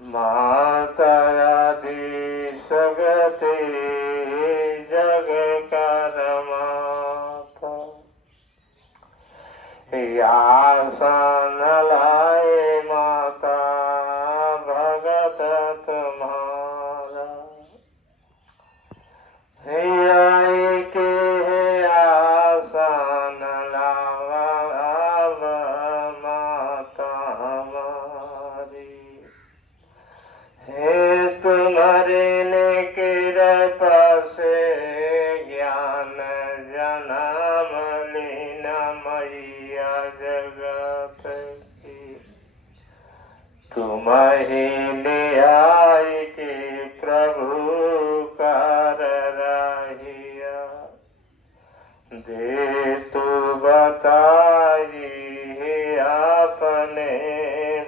मातायादि सगते जग करमाता, आसन लाए माता भगत तुम्हारा। आई के आसन लावा माता हमारी, हे तुम्हारे ने कृपा से ज्ञान जन्म लीना मैया जगत की। तुम्हें न्याय के प्रभु कर रहिया, दे तो बताई अपने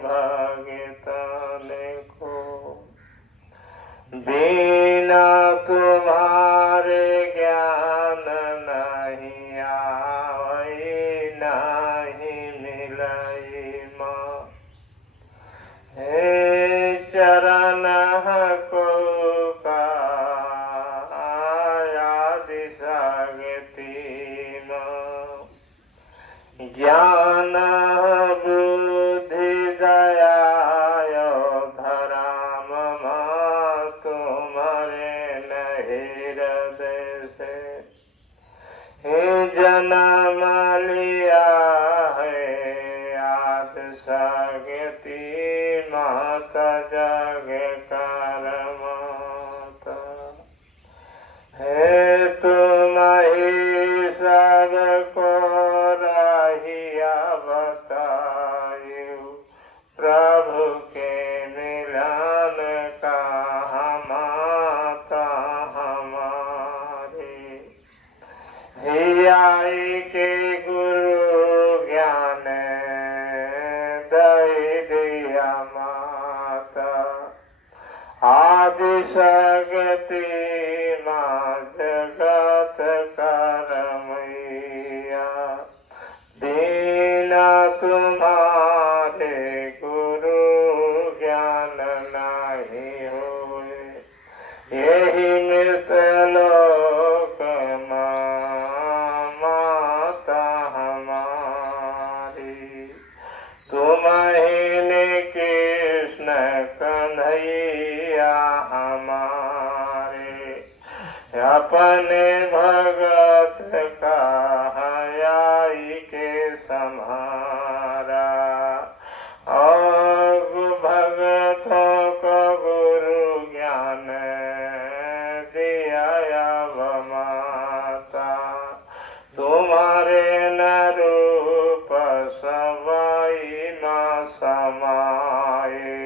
भगतन को। बिना तुम्हारे ज्ञान नहीं आई, नहीं मिलाई माँ। हे चरण को आदि शक्ति माँ, ज्ञान बुद्धि दया धर्म माँ तुम्हारे हृदय से हे जन्म लिया है आदि शक्ति माता जग कर माता। हे तुम ही सबको रहिया बतायु, प्रभु के मिलन का माता हमारी। आई के गुरु ज्ञान दई दिया माता, आदि शक्ति माँ जगत कर मैया। बिना तुम्हारे गुरु ज्ञान नहीं होए, यही मृत लोक माता हमारी। तुम्हें कृष्ण कन्हैया हमारे, अपने भगत का हयाई के सम्हारा। और भगतों को गुरु ज्ञान दिया अब माता, तुम्हारे न रूप सवाई न समाये।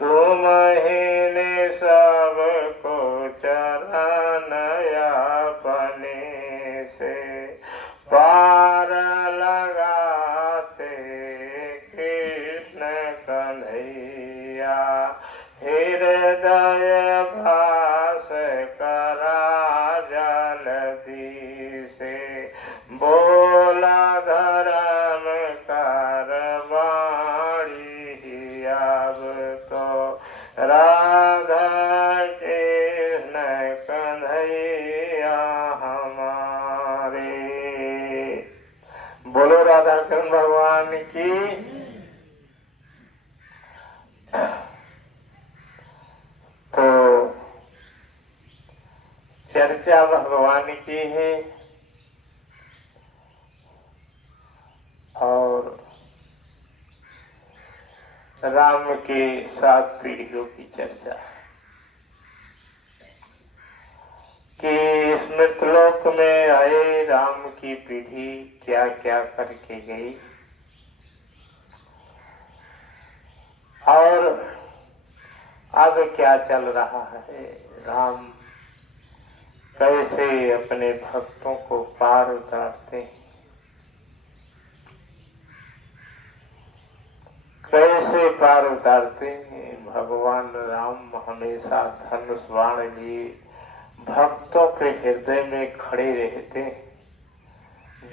तुम ही ने सबको चरण अपने से पार लगाते कृष्ण कन्हैया। हृदय भास करा जलदी से, बोला धर्म कारवाणी अब तो राधा कृष्ण कन्हैया हमारे। बोलो राधा कृष्ण भगवान की। तो चर्चा भगवान की है और राम के 7 पीढ़ियों की चर्चा कि स्मृतलोक में आए राम की पीढ़ी क्या क्या करके गई और अब क्या चल रहा है। राम कैसे अपने भक्तों को पार उतारते हैं, कैसे पार उतारते हैं। भगवान राम हमेशा धनुष बाण लिए भक्तों के हृदय में खड़े रहते हैं।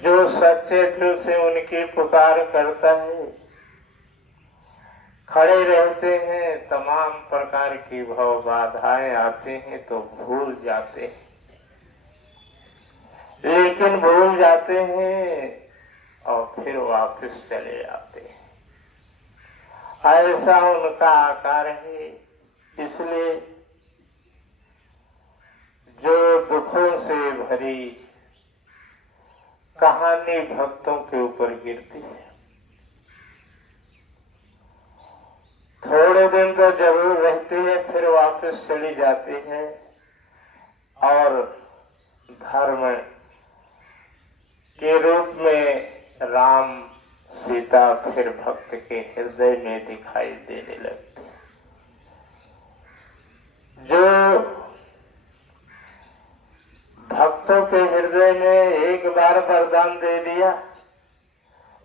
जो सच्चे दिल से उनकी पुकार करता है, खड़े रहते हैं, तमाम प्रकार की भव बाधाएं आती हैं तो भूल जाते हैं, लेकिन भूल जाते हैं और फिर वापस चले आते हैं। ऐसा उनका आकार है। इसलिए जो दुखों से भरी कहानी भक्तों के ऊपर गिरती है, थोड़े दिन तो जरूर रहती है, फिर वापस चली जाती है और धर्म के रूप में राम सीता फिर भक्त के हृदय में दिखाई देने लगती है। जो भक्तों के हृदय में एक बार वरदान दे दिया,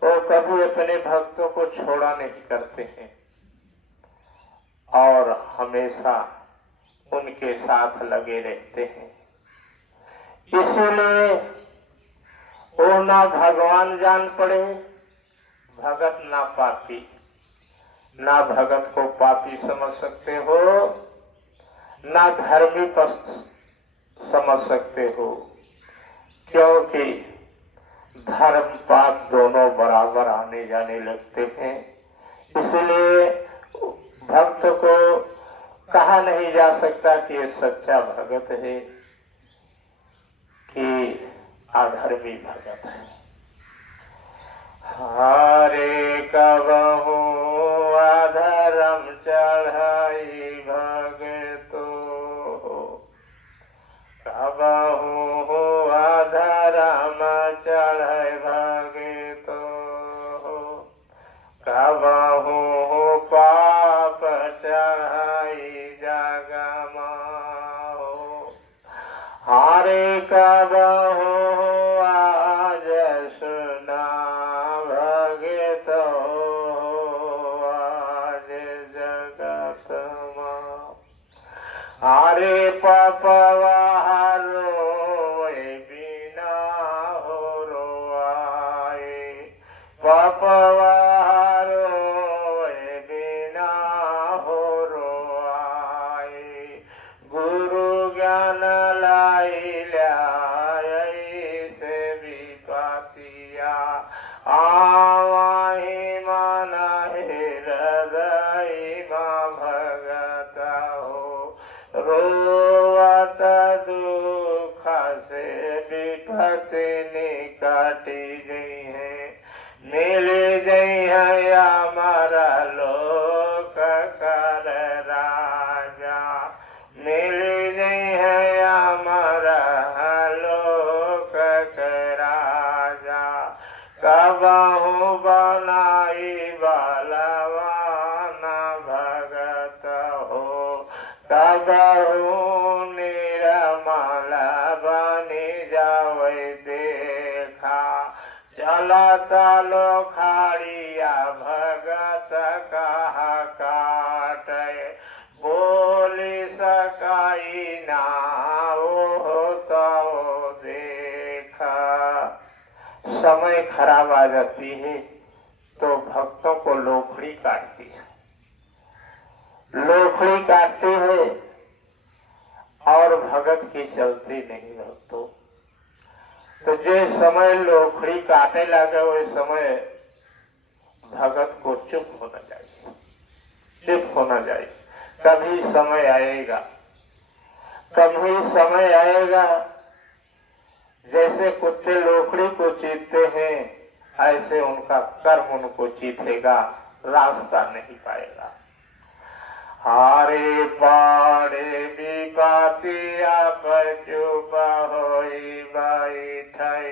वो कभी अपने भक्तों को छोड़ा नहीं करते हैं और हमेशा उनके साथ लगे रहते हैं। इसीलिए वो ना भगवान जान पड़े, भगत ना पापी। ना भगत को पापी समझ सकते हो, ना धर्मी समझ सकते हो, क्योंकि धर्म पाप दोनों बराबर आने जाने लगते हैं। इसलिए भक्त को कहा नहीं जा सकता कि ये सच्चा भगत है कि अधर्मी भगत है। हरे कबहू अधर्म चढ़ाई भगतो, कबहू अधर्म चढ़ाई भगतो, कबहू पाप चढ़ाई जगमा। हरे कबहू आज सुना भगतो, आज जगत में। हरे पापवा रोए बिना हो रोआए, पापवा रोए बिना हो रोआए। गुरु ज्ञान लाई लाई से विपातिया, आवाही मन हृदय मां भगत हो। रोवत दुख से विपत्ति निकटी गई है, मिल गई है हमारा लोक कर राजा, मिल गई है हमारा लोक कर राजा। कबहू बनाई बलवान भगत हो, कबहू निर्मल बनी जावे देखा। चलता लोखाड़िया भगत कहा काटे, बोली सकाई ना वो तो देखा। समय खराब आ जाती है तो भक्तों को लोखड़ी काटती है, लोखड़ी काटती है और भगत की चलती नहीं भक्तों। तो जिस समय लोखड़ी काटने लगे उस समय भगत को चुप होना चाहिए, चुप होना चाहिए। कभी समय आएगा, कभी समय आएगा, जैसे कुत्ते लोखड़ी को चीरते हैं ऐसे उनका कर्म उनको चीथेगा, रास्ता नहीं पाएगा। हारे पाड़े विपातिया पर चुप होई बैठे,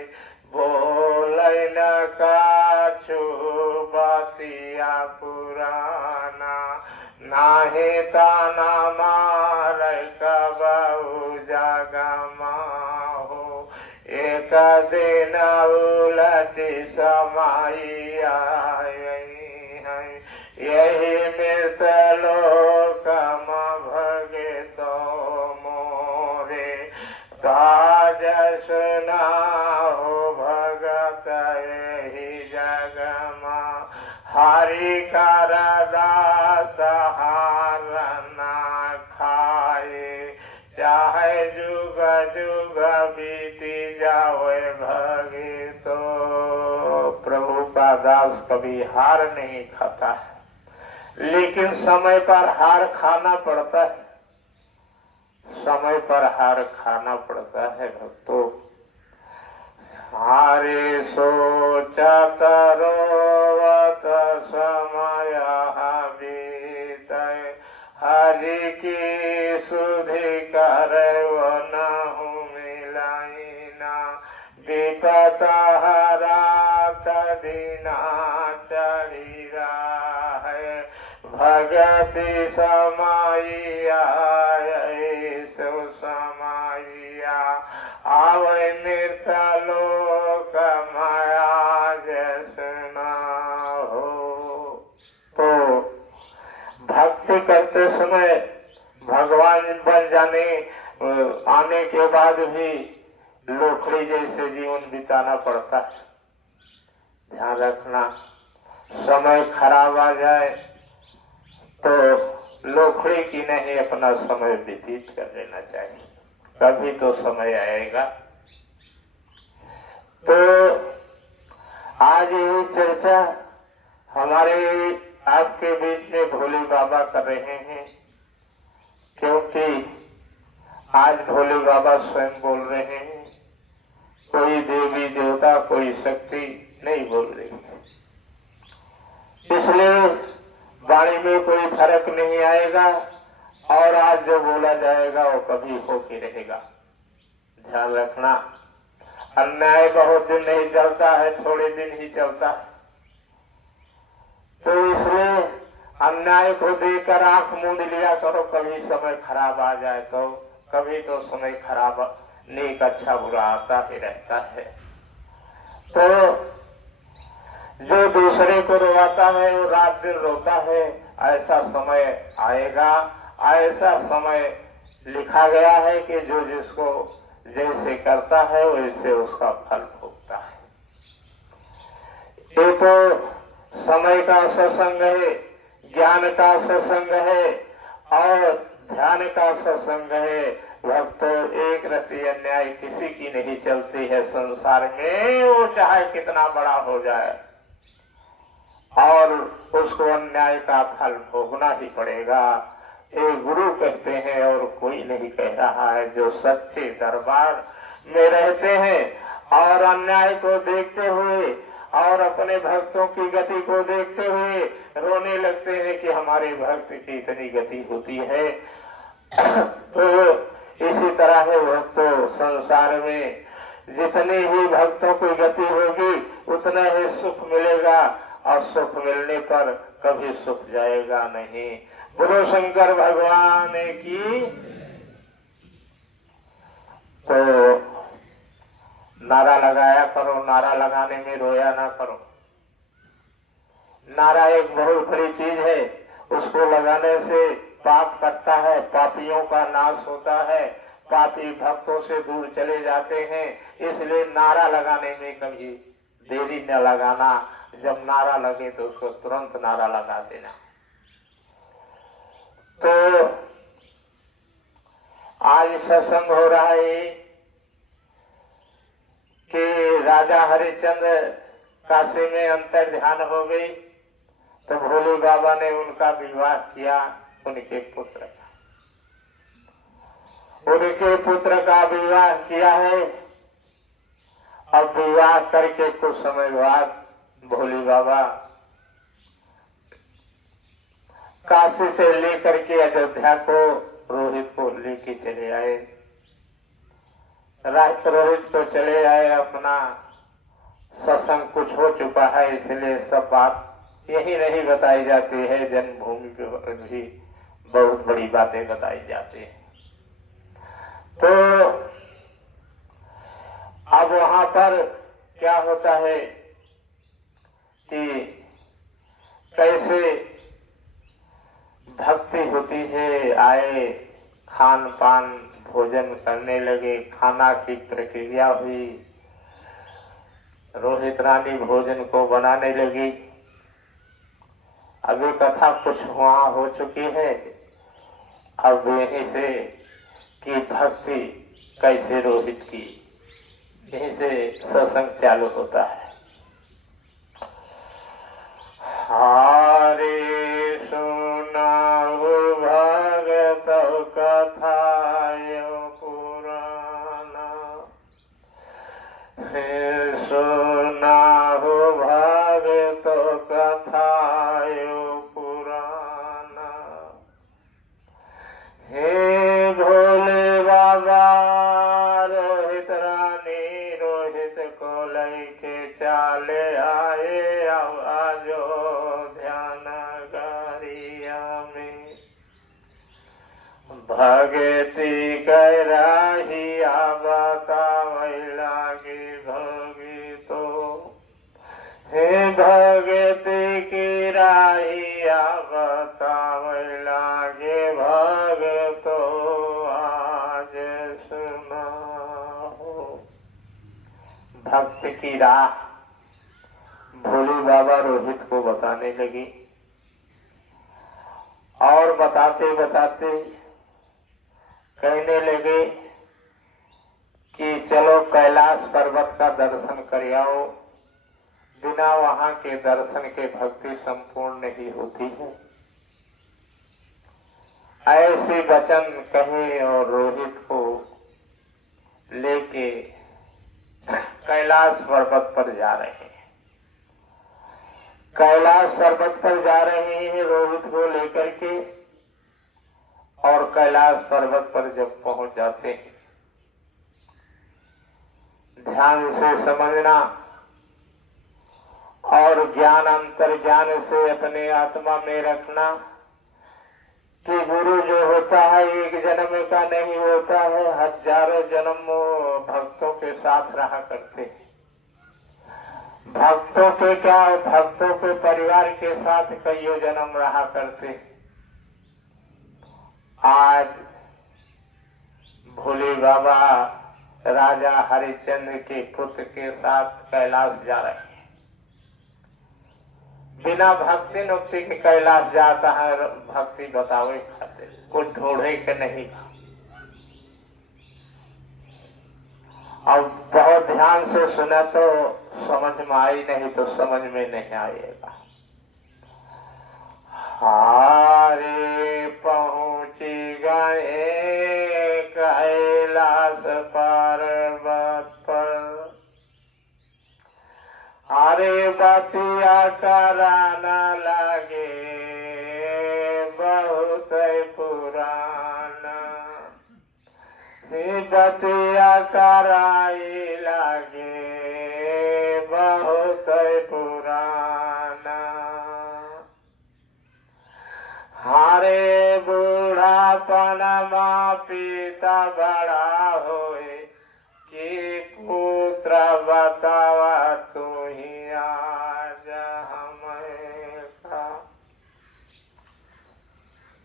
बोले न काछु बातिया पुराना। नाहे ताना मार कबहू जगमा हो, एक दिन उलटी समाई आई है। यही मृत लोकम भगतो मोरे, ताज सुना हो भगत यही जगमा। हरि कर मांस कभी हार नहीं खाता है, लेकिन समय पर हार खाना पड़ता है, समय पर हार खाना पड़ता है भक्तों। हारे सोचत रोवत समय बीतै, हरि की सुधि करौ नहु मिलाइना, विपत हरात दीना चढ़ी राहे, भगति समाइया सो समाइया, आवै निर्तलोक माया जैसना हो। तो भक्ति करते समय भगवान बन जाने आने के बाद भी लोखड़ी जैसे जीवन बिताना पड़ता है। ध्यान रखना, समय खराब आ जाए तो लोखड़ी की नहीं अपना समय व्यतीत कर लेना चाहिए, कभी तो समय आएगा। तो आज ये चर्चा हमारे आपके बीच में भोले बाबा कर रहे हैं, क्योंकि आज भोले बाबा स्वयं बोल रहे हैं, कोई देवी देवता कोई शक्ति नहीं बोल रही है, इसलिए वाणी में कोई फर्क नहीं आएगा और आज जो बोला जाएगा वो कभी हो के रहेगा। ध्यान रखना, अन्याय बहुत दिन नहीं चलता है, थोड़े दिन ही चलता है। तो इसलिए अन्याय को देखकर आंख मूंद लिया करो, कभी समय खराब आ जाए तो, कभी तो समय खराब नेक अच्छा बुरा आता ही रहता है। तो जो दूसरे को रोवाता है वो रात दिन रोता है, ऐसा समय आएगा, ऐसा समय लिखा गया है कि जो जिसको जैसे करता है वैसे उसका फल भोगता है। ये तो समय का सत्संग है, ज्ञान का सत्संग है और ध्यान का सत्संग है। भक्तों, एक रति अन्याय किसी की नहीं चलती है संसार में, वो चाहे कितना बड़ा हो जाए और उसको अन्याय का फल भोगना ही पड़ेगा। एक गुरु कहते हैं और कोई नहीं कह रहा है, जो सच्चे दरबार में रहते हैं और अन्याय को देखते हुए और अपने भक्तों की गति को देखते हुए रोने लगते हैं कि हमारे भक्त की इतनी गति होती है। तो इसी तरह है भक्तों, संसार में जितनी ही भक्तों की गति होगी उतना ही सुख मिलेगा और सुख मिलने पर कभी सुख जाएगा नहीं। बोलो शंकर भगवान की। तो नारा लगाया करो, नारा लगाने में रोया ना करो। नारा एक बहुत बड़ी चीज है, उसको लगाने से पाप कटता है, पापियों का नाश होता है, पापी भक्तों से दूर चले जाते हैं। इसलिए नारा लगाने में कभी देरी न लगाना, जब नारा लगे तो उसको तुरंत नारा लगा देना। तो आज सत्संग हो रहा है कि राजा हरिश्चंद्र काशी में अंतर ध्यान हो गई, तो भोले बाबा ने उनका विवाह किया उनके पुत्र का। उनके पुत्र का विवाह किया है। अब विवाह करके कुछ समय बाद भोले बाबा काशी से लेकर के अयोध्या को रोहित को लेके चले आए। राष्ट्र रोहित तो चले आए, अपना सत्संग कुछ हो चुका है, इसलिए सब बात यही नहीं बताई जाती है, जन्मभूमि पे भी बहुत बड़ी बातें बताई जाती हैं। तो अब वहां पर क्या होता है कि कैसे भक्ति होती है। आए, खान पान भोजन करने लगे, खाना की प्रक्रिया हुई, रोहित रानी भोजन को बनाने लगी। अभी कथा कुछ वहां हो चुकी है, अब यहीं से कि भक्ति कैसे रोहित की, यहीं से सत्संग चालू होता है। हारे सुनाहु भगत कथाय पुराना, हे सुनाहु भगत कथाय पुराना। हे भोले बाबा रोहित रानी रोहित को लैके चाले आए अयोध्या नगरिया में। भगति कराहिया बतावै लागे भोगी तो, हे भगति की राहिया बतावै लागे भगतो आज सुनाओ। भक्त की राह भोले बाबा रोहित को बताने लगी और बताते बताते कहने लगे कि चलो कैलाश पर्वत का दर्शन कर आओ, बिना वहां के दर्शन के भक्ति संपूर्ण नहीं होती है। ऐसे वचन कहे और रोहित को लेके कैलाश पर्वत पर जा रहे हैं। कैलाश पर्वत पर जा रहे हैं रोहित को लेकर के, और कैलाश पर्वत पर जब पहुंच जाते हैं, ध्यान से समझना और ज्ञान अंतर ज्ञान से अपने आत्मा में रखना कि गुरु जो होता है एक जन्म का नहीं होता है, हजारों जन्म भक्तों के साथ रहा करते हैं। भक्तों के क्या, भक्तों के परिवार के साथ कईयों जन्म रहा करते। आज भोले बाबा राजा हरिश्चंद्र के पुत्र के साथ कैलाश जा रहे हैं। बिना भक्ति नुक्ति के कैलाश जाता है, भक्ति बतावे खाते कुछ ढूंढे के नहीं। अब बहुत ध्यान से सुना तो समझ में आई, नहीं तो समझ में नहीं आएगा। हारे पहुंची गए कैलाश पर्वत पर, हारे बतिया कराना लगे बहुत पुराना, बतिया कराई लागे बहुत पुराना। हारे बूढ़ापन माँ पिता बड़ा होए कि पुत्र बतावा तू ही आज हमें।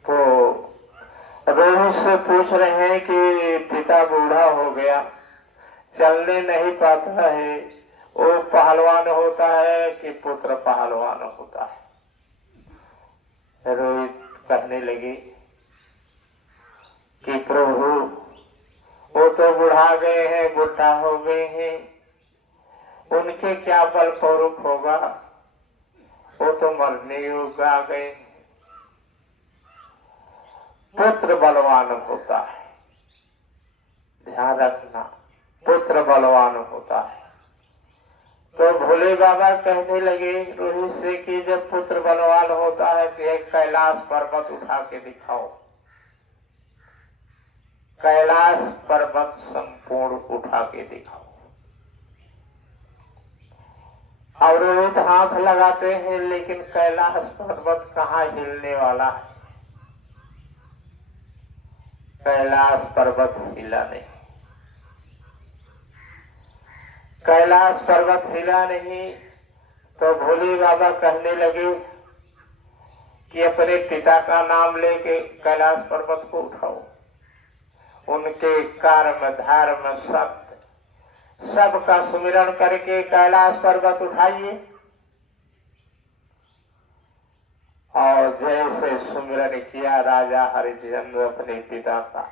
तो रोहित से पूछ रहे हैं कि पिता बूढ़ा हो गया, चलने नहीं पाता है, वो पहलवान होता है कि पुत्र पहलवान होता है। रोहित कहने लगे कि प्रभु वो तो बुढ़ा गए हैं, बुढ़ा हो गए हैं, उनके क्या बल स्वरूप होगा, वो तो मरने योग्य आ गए। पुत्र बलवान होता है, ध्यान रखना, पुत्र बलवान होता है। तो भोले बाबा कहने लगे रोहित से कि जब पुत्र बलवान होता है तो एक कैलाश पर्वत उठा के दिखाओ। कैलाश पर्वत संपूर्ण उठा के दिखाओ। और रोहित हाथ लगाते हैं, लेकिन कैलाश पर्वत कहाँ हिलने वाला है। कैलाश पर्वत हिला नहीं, कैलाश पर्वत हिला नहीं। तो भोले बाबा कहने लगे कि अपने पिता का नाम लेके कैलाश पर्वत को उठाओ, उनके कर्म धर्म सत्य सबका सुमिरन करके कैलाश पर्वत उठाइए। और जैसे सुमिरन किया राजा हरिश्चंद्र अपने पिता का,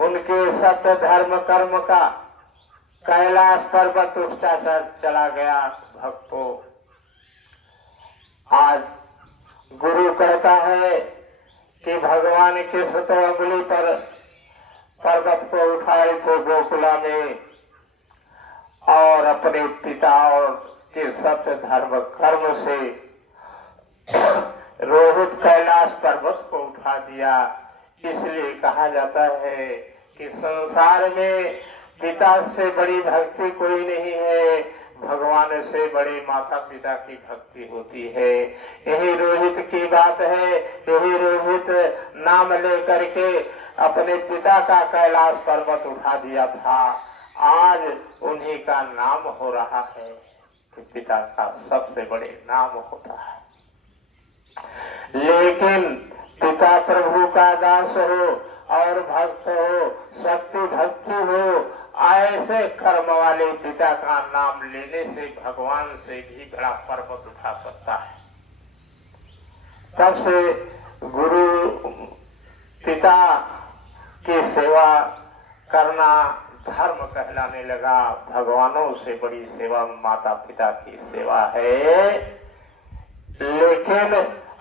उनके सत्य धर्म कर्म का, कैलाश पर्वत उठता चला गया। भक्तों, आज गुरु कहता है कि भगवान कृष्ण तो अंगुली पर पर्वत को उठाए थे गोकुला में और अपने पिता और के सत्य धर्म कर्म से रोहित कैलाश पर्वत को उठा दिया। इसलिए कहा जाता है कि संसार में पिता से बड़ी भक्ति कोई नहीं है, भगवान से बड़े माता पिता की भक्ति होती है। यही रोहित की बात है। यही रोहित नाम लेकर के अपने पिता का कैलाश पर्वत उठा दिया था। आज उन्हीं का नाम हो रहा है कि पिता का सबसे बड़े नाम होता है। लेकिन पिता प्रभु का दास हो और भक्त हो, शक्ति भक्ति हो, ऐसे कर्म वाले पिता का नाम लेने से भगवान से भी बड़ा पर्वत उठा सकता है। तब से गुरु पिता की सेवा करना धर्म कहलाने लगा। भगवानों से बड़ी सेवा माता पिता की सेवा है। लेकिन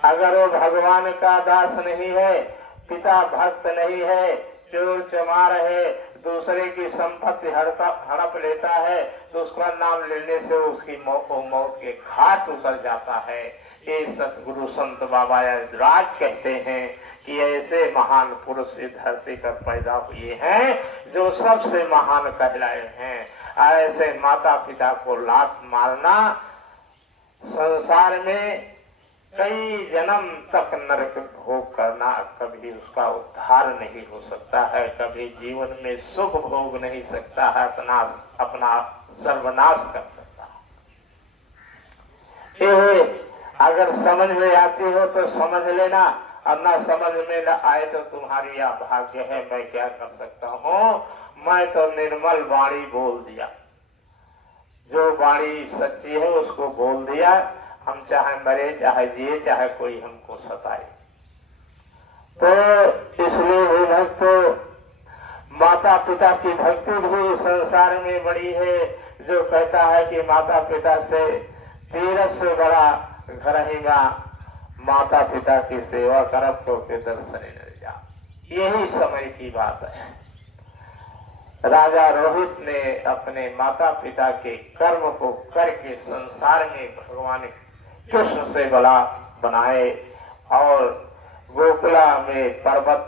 अगर वो भगवान का दास नहीं है, पिता भक्त नहीं है, चोर चमार है, दूसरे की संपत्ति हड़प लेता है, तो उसका नाम लेने से उसकी मौत के घाट उतर जाता है। ये सतगुरु संत बाबा राज कहते हैं कि ऐसे महान पुरुष इस धरती पर पैदा हुए हैं जो सबसे महान कहलाए हैं। ऐसे माता पिता को लात मारना संसार में कई जन्म तक नरक भोग करना, कभी उसका उद्धार नहीं हो सकता है, कभी जीवन में सुख भोग नहीं सकता है, अपना सर्वनाश कर सकता है। ये अगर समझ में आती हो तो समझ लेना, और ना समझ में न आए तो तुम्हारी अभाग्य है। मैं क्या कर सकता हूँ। मैं तो निर्मल वाणी बोल दिया, जो वाणी सच्ची है उसको बोल दिया। हम चाहे मरे चाहे जिए चाहे कोई हमको सताए। तो इसलिए हे भक्तों, माता पिता की भक्ति भी संसार में बड़ी है। जो कहता है कि माता पिता से तीरथ से बड़ा घर रहेगा, माता पिता की सेवा करब तो के दर्शन न जा। यही समय की बात है। राजा रोहित ने अपने माता पिता के कर्म को करके संसार में भगवान कृष्ण से बड़ा बनाए और गोकुला में पर्वत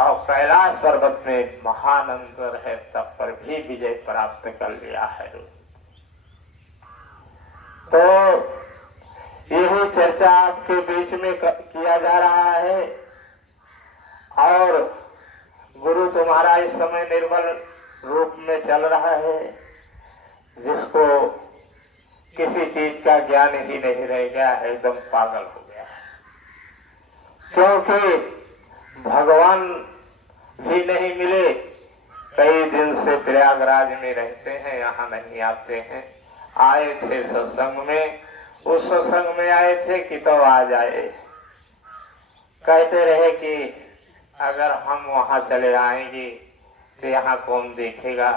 और कैलाश पर्वत में महान अंतर है, तब पर भी विजय प्राप्त कर लिया है। तो यही चर्चा आपके बीच में किया जा रहा है। और गुरु तुम्हारा इस समय निर्मल रूप में चल रहा है, जिसको किसी चीज का ज्ञान ही नहीं रह गया, एकदम पागल हो गया। क्योंकि भगवान भी नहीं मिले। कई दिन से प्रयागराज में रहते हैं, यहाँ नहीं आते हैं। आए थे सत्संग में, उस सत्संग में आए थे कि तो आ जाए। कहते रहे कि अगर हम वहां चले आएंगे तो यहाँ कौन देखेगा।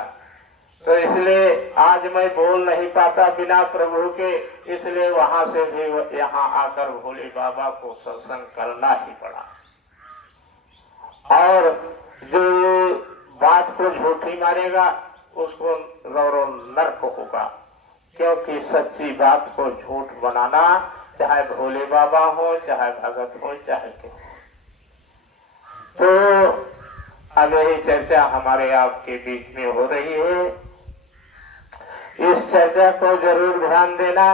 तो इसलिए आज मैं बोल नहीं पाता बिना प्रभु के, इसलिए वहां से भी यहाँ आकर भोले बाबा को सत्संग करना ही पड़ा। और जो बात को झूठी मारेगा उसको रौरो नर्क होगा। क्योंकि सच्ची बात को झूठ बनाना, चाहे भोले बाबा हो, चाहे भगत हो, चाहे क्यों। तो अब यही चर्चा हमारे आपके बीच में हो रही है। इस चर्चा को जरूर ध्यान देना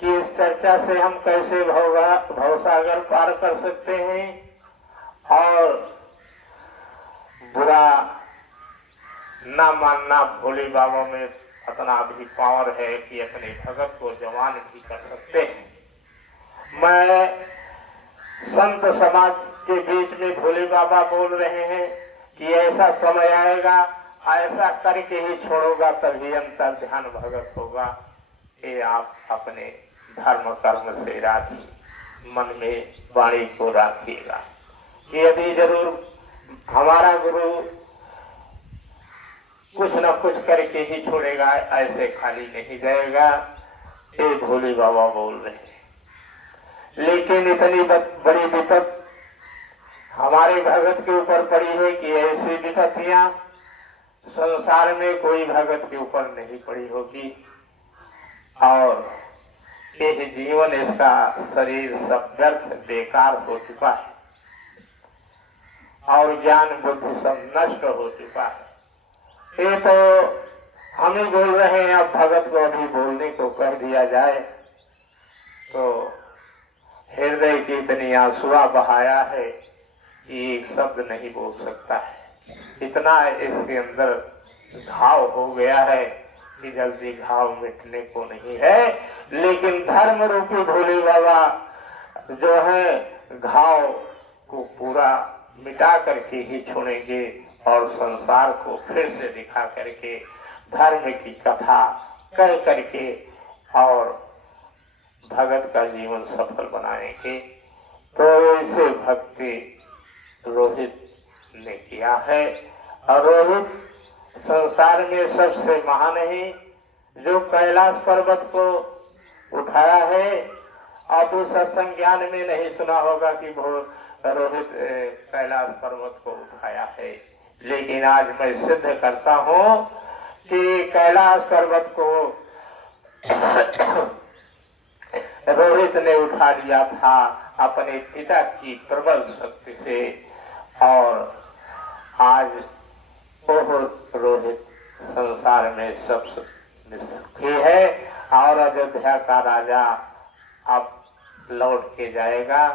कि इस चर्चा से हम कैसे भवसागर पार कर सकते हैं और बुरा न मानना। भोले बाबा में इतना भी पावर है कि अपने भगत को जवान भी कर सकते हैं। मैं संत समाज के बीच में भोले बाबा बोल रहे हैं कि ऐसा समय आएगा, ऐसा करके ही छोड़ोगा तभी अंतर ध्यान भगत होगा। ये आप अपने धर्म कर्म से राखी, मन में वाणी को राखिएगा कि यदि जरूर हमारा गुरु कुछ न कुछ करके ही छोड़ेगा, ऐसे खाली नहीं जाएगा। ये भोले बाबा बोल रहे हैं। लेकिन इतनी बड़ी विपत हमारे भगत के ऊपर पड़ी है कि ऐसी विपत्तियां संसार में कोई भगत के ऊपर नहीं पड़ी होगी। और ये जीवन, इसका शरीर सब व्यर्थ बेकार हो चुका है और ज्ञान बुद्धि सब नष्ट हो चुका है। ये तो हम ही बोल रहे हैं, अब भगत को अभी बोलने को कह दिया जाए तो हृदय की इतनी आंसुआ बहाया है कि एक शब्द नहीं बोल सकता है। इतना इसके अंदर घाव हो गया है कि जल्दी घाव मिटने को नहीं है। लेकिन धर्म रूपी भोले बाबा जो है घाव को पूरा मिटा करके ही छोड़ेंगे और संसार को फिर से दिखा करके धर्म की कथा कह करके और भगत का जीवन सफल बनाएंगे। तो ऐसे भक्ति रोहित ने किया है। और रोहित संसार में सबसे महान है जो कैलाश पर्वत को उठाया है। आप उस सत्संग ज्ञान में नहीं सुना होगा कि रोहित कैलाश पर्वत को उठाया है, लेकिन आज मैं सिद्ध करता हूँ कि कैलाश पर्वत को रोहित ने उठा लिया था अपने पिता की प्रबल शक्ति से। और आज बहुत रोहित संसार में सबसे सुखी है और अयोध्या का राजा अब लौट के जाएगा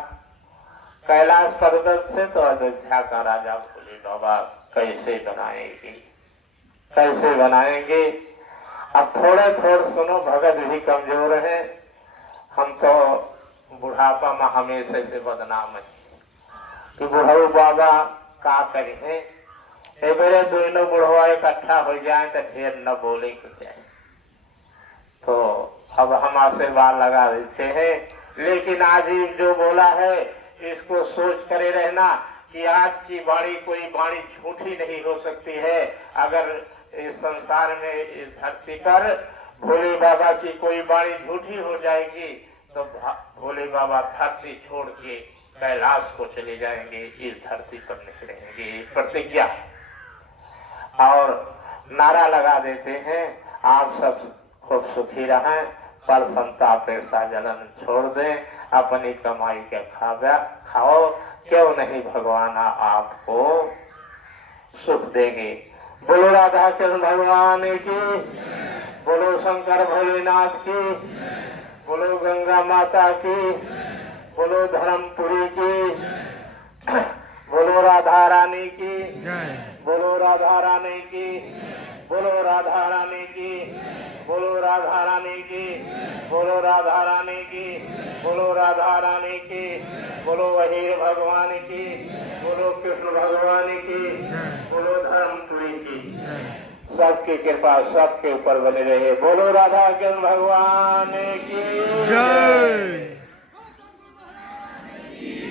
कैलाश पर्वत से। तो अयोध्या का राजा भोले बाबा कैसे बनाएंगे, कैसे बनाएंगे? अब थोड़े थोड़े सुनो, भगत भी कमजोर है। हम तो बुढ़ापा में हमेशा से बदनाम है कि बुढ़ऊ बाबा का करें। मेरे दोनों बुढ़वा इकट्ठा हो जाए तो ढेर न बोले कुछ जाए। तो अब हम आशीर्वाद लगा देते हैं। लेकिन आज ही जो बोला है इसको सोच करे रहना कि आज की वाणी कोई वाणी झूठी नहीं हो सकती है। अगर इस संसार में, इस धरती पर भोले बाबा की कोई वाणी झूठी हो जाएगी तो भोले बाबा धरती छोड़ के कैलाश को चले जाएंगे, इस धरती पर नहीं रहेंगे। प्रतिज्ञा और नारा लगा देते हैं, आप सब खूब सुखी रहें, पर संताप ऐसा जलन छोड़ दें, अपनी कमाई के खाओ, क्यों नहीं भगवान आपको सुख देंगे। बोलो राधा कृष्ण भगवान की, बोलो शंकर भोलेनाथ की, बोलो गंगा माता की, बोलो धर्मपुरी की, बोलो राधा रानी की, बोलो राधा रानी की, बोलो राधा रानी की, बोलो राधा रानी की, बोलो राधा रानी की, बोलो राधा रानी की, बोलो वहीर भगवान की, बोलो कृष्ण भगवान की, बोलो धर्मपुरी की। सबकी कृपा सबके ऊपर बने रहे। बोलो राधा कृष्ण भगवान की जय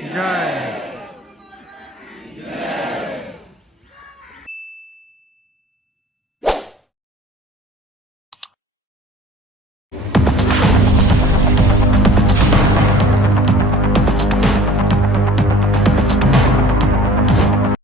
जय।